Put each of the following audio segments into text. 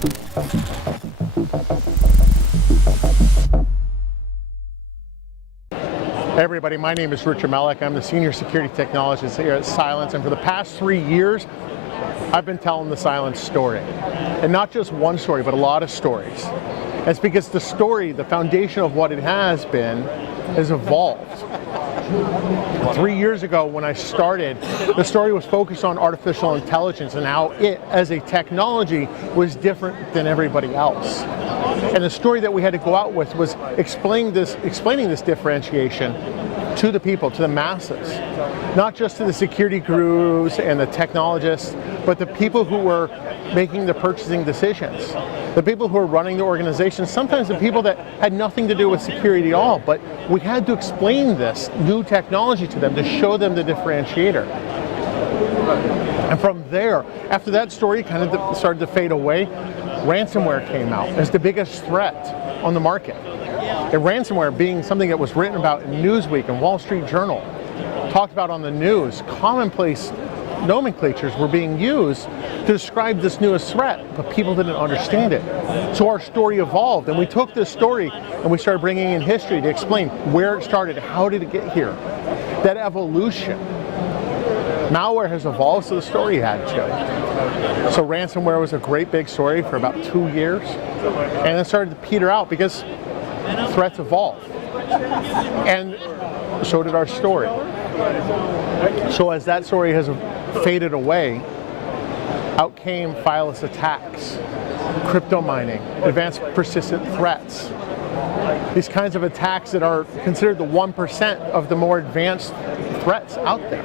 Hey everybody, my name is Richard Melick. I'm the Senior Security Technologist here at Cylance, and for the past 3 years, I've been telling the Cylance story. And not just one story, but a lot of stories. It's because the story, the foundation of what it has been, has evolved. 3 years ago when I started, the story was focused on artificial intelligence and how it, as a technology, was different than everybody else. And the story that we had to go out with was explaining this differentiation to the people, to the masses. Not just to the security gurus and the technologists, but the people who were making the purchasing decisions. The people who were running the organizations, sometimes the people that had nothing to do with security at all, but we had to explain this new technology to them to show them the differentiator. And from there, after that story kind of started to fade away, ransomware came out as the biggest threat on the market. And ransomware being something that was written about in Newsweek and Wall Street Journal, talked about on the news, commonplace nomenclatures were being used to describe this newest threat, but people didn't understand it. So our story evolved, and we took this story and we started bringing in history to explain where it started, how did it get here, that evolution. Malware has evolved, so the story had to. So ransomware was a great big story for about 2 years, and it started to peter out because threats evolve. And so did our story. So as that story has faded away, out came fileless attacks, crypto mining, advanced persistent threats. These kinds of attacks that are considered the 1% of the more advanced threats out there.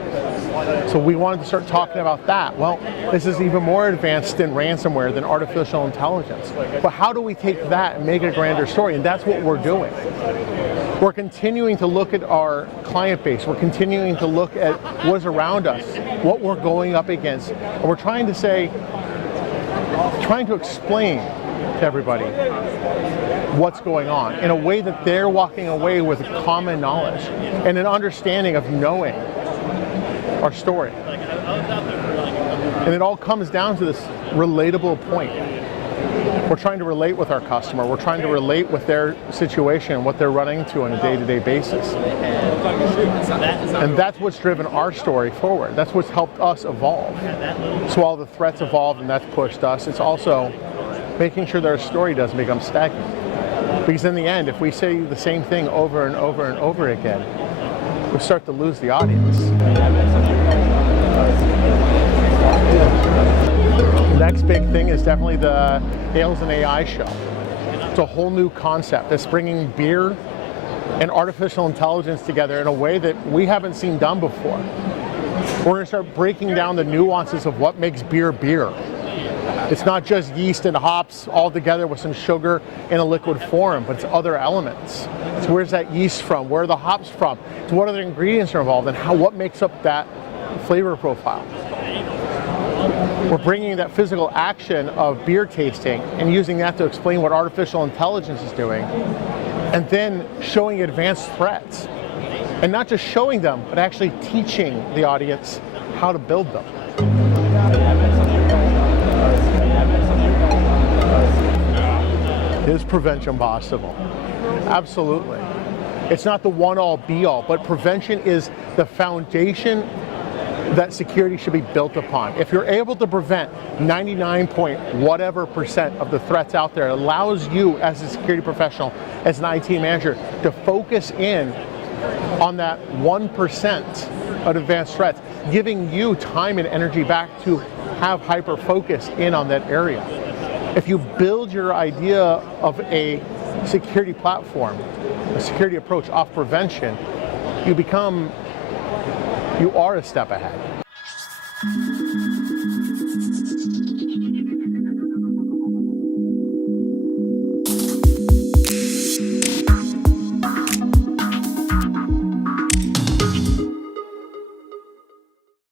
So we wanted to start talking about that. Well, this is even more advanced than ransomware, than artificial intelligence. But how do we take that and make it a grander story? And that's what we're doing. We're continuing to look at our client base. We're continuing to look at what's around us, what we're going up against. And we're trying to explain to everybody what's going on in a way that they're walking away with common knowledge and an understanding of knowing our story. And it all comes down to this relatable point. We're trying to relate with our customer. We're trying to relate with their situation, what they're running into on a day-to-day basis. And that's what's driven our story forward. That's what's helped us evolve. So while the threats evolved and that's pushed us, it's also making sure that our story doesn't become stagnant. Because in the end, if we say the same thing over and over and over again, we start to lose the audience. The next big thing is definitely the Ales and AI show. It's a whole new concept that's bringing beer and artificial intelligence together in a way that we haven't seen done before. We're going to start breaking down the nuances of what makes beer beer. It's not just yeast and hops all together with some sugar in a liquid form, but it's other elements. So where's that yeast from? Where are the hops from? So what other ingredients are involved, and what makes up that flavor profile? We're bringing that physical action of beer tasting and using that to explain what artificial intelligence is doing, and then showing advanced threats. And not just showing them, but actually teaching the audience how to build them. Is prevention possible? Absolutely. It's not the one-all be-all, but prevention is the foundation that security should be built upon. If you're able to prevent 99.whatever% of the threats out there, it allows you as a security professional, as an IT manager, to focus in on that 1% of advanced threats, giving you time and energy back to have hyper-focus in on that area. If you build your idea of a security platform, a security approach off prevention, you are a step ahead.